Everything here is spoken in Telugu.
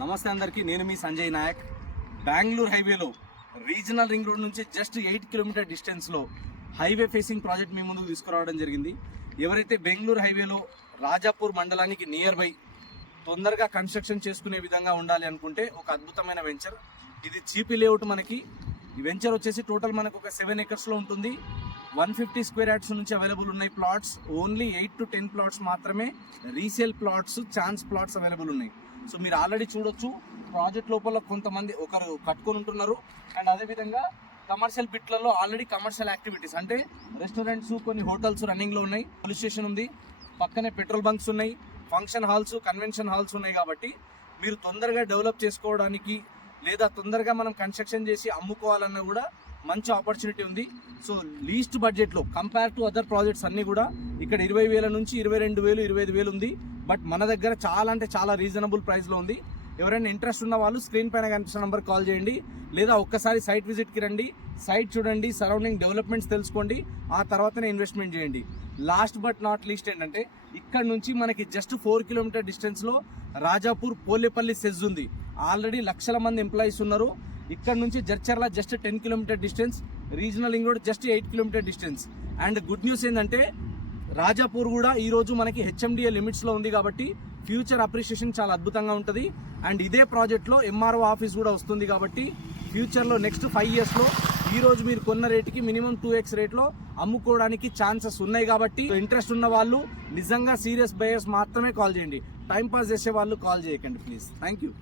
నమస్తే అందరికీ, నేను మీ సంజయ్ నాయక్. బెంగళూరు హైవేలో రీజనల్ రింగ్ రోడ్ నుంచి జస్ట్ 8 కిలోమీటర్ డిస్టెన్స్లో హైవే ఫేసింగ్ ప్రాజెక్ట్ మీ ముందుకు తీసుకురావడం జరిగింది. ఎవరైతే బెంగళూరు హైవేలో రాజాపూర్ మండలానికి నియర్ బై తొందరగా కన్స్ట్రక్షన్ చేసుకునే విధంగా ఉండాలి అనుకుంటే ఒక అద్భుతమైన వెంచర్ ఇది. చీపీ లేఅవుట్. మనకి ఈ వెంచర్ వచ్చేసి టోటల్ మనకు ఒక 7 acres లో ఉంటుంది. 150 స్క్వేర్ యార్డ్స్ నుంచి అవైలబుల్ ఉన్నాయి ప్లాట్స్. ఓన్లీ 8 to 10 ప్లాట్స్ మాత్రమే resale plots, chance plots available ఉన్నాయి. సో మీరు ఆల్రెడీ చూడొచ్చు, ప్రాజెక్ట్ లోపల కొంతమంది ఒకరు కట్టుకొని ఉంటున్నారు. అండ్ అదేవిధంగా కమర్షియల్ బిట్లలో ఆల్రెడీ కమర్షియల్ యాక్టివిటీస్ అంటే రెస్టారెంట్స్, కొన్ని హోటల్స్ రన్నింగ్లో ఉన్నాయి. పోలీస్ స్టేషన్ ఉంది, పక్కనే పెట్రోల్ బంక్స్ ఉన్నాయి, ఫంక్షన్ హాల్స్, కన్వెన్షన్ హాల్స్ ఉన్నాయి. కాబట్టి మీరు తొందరగా డెవలప్ చేసుకోవడానికి లేదా తొందరగా మనం కన్స్ట్రక్షన్ చేసి అమ్ముకోవాలన్నా కూడా మంచి ఆపర్చునిటీ ఉంది. సో లీస్ట్ బడ్జెట్లో కంపేర్ టు అదర్ ప్రాజెక్ట్స్ అన్నీ కూడా ఇక్కడ 20,000 నుంచి 22,000, 25,000 ఉంది. బట్ మన దగ్గర చాలా అంటే చాలా రీజనబుల్ ప్రైస్లో ఉంది. ఎవరైనా ఇంట్రెస్ట్ ఉన్న వాళ్ళు స్క్రీన్ పైన కనిపిస్తున్న నెంబర్ కాల్ చేయండి, లేదా ఒక్కసారి సైట్ విజిట్కి రండి, సైట్ చూడండి, సరౌండింగ్ డెవలప్మెంట్స్ తెలుసుకోండి, ఆ తర్వాతనే ఇన్వెస్ట్మెంట్ చేయండి. లాస్ట్ బట్ నాట్ లీస్ట్ ఏంటంటే ఇక్కడ నుంచి మనకి జస్ట్ 4 కిలోమీటర్ డిస్టెన్స్లో రాజాపూర్ పోలేపల్లి సెజ్ ఉంది. ఆల్రెడీ లక్షల మంది ఎంప్లాయీస్ ఉన్నారు. ఇక్కడ నుంచి Jadcherla just 10 kilometer distance, regional ring road just 8 kilometer distance. And good news ఏంటంటే రాజాపూర్ కూడా ఈరోజు మనకి HMDA లిమిట్స్లో ఉంది. కాబట్టి ఫ్యూచర్ అప్రిషియేషన్ చాలా అద్భుతంగా ఉంటుంది. అండ్ ఇదే ప్రాజెక్ట్లో MRO ఆఫీస్ కూడా వస్తుంది. కాబట్టి ఫ్యూచర్లో నెక్స్ట్ 5 yearsలో ఈరోజు మీరు కొన్న రేటుకి మినిమం 2x రేట్లో అమ్ముకోవడానికి ఛాన్సెస్ ఉన్నాయి. కాబట్టి ఇంట్రెస్ట్ ఉన్న వాళ్ళు, నిజంగా సీరియస్ బయర్స్ మాత్రమే కాల్ చేయండి. టైం పాస్ చేసే వాళ్ళు కాల్ చేయకండి ప్లీజ్. Thank you.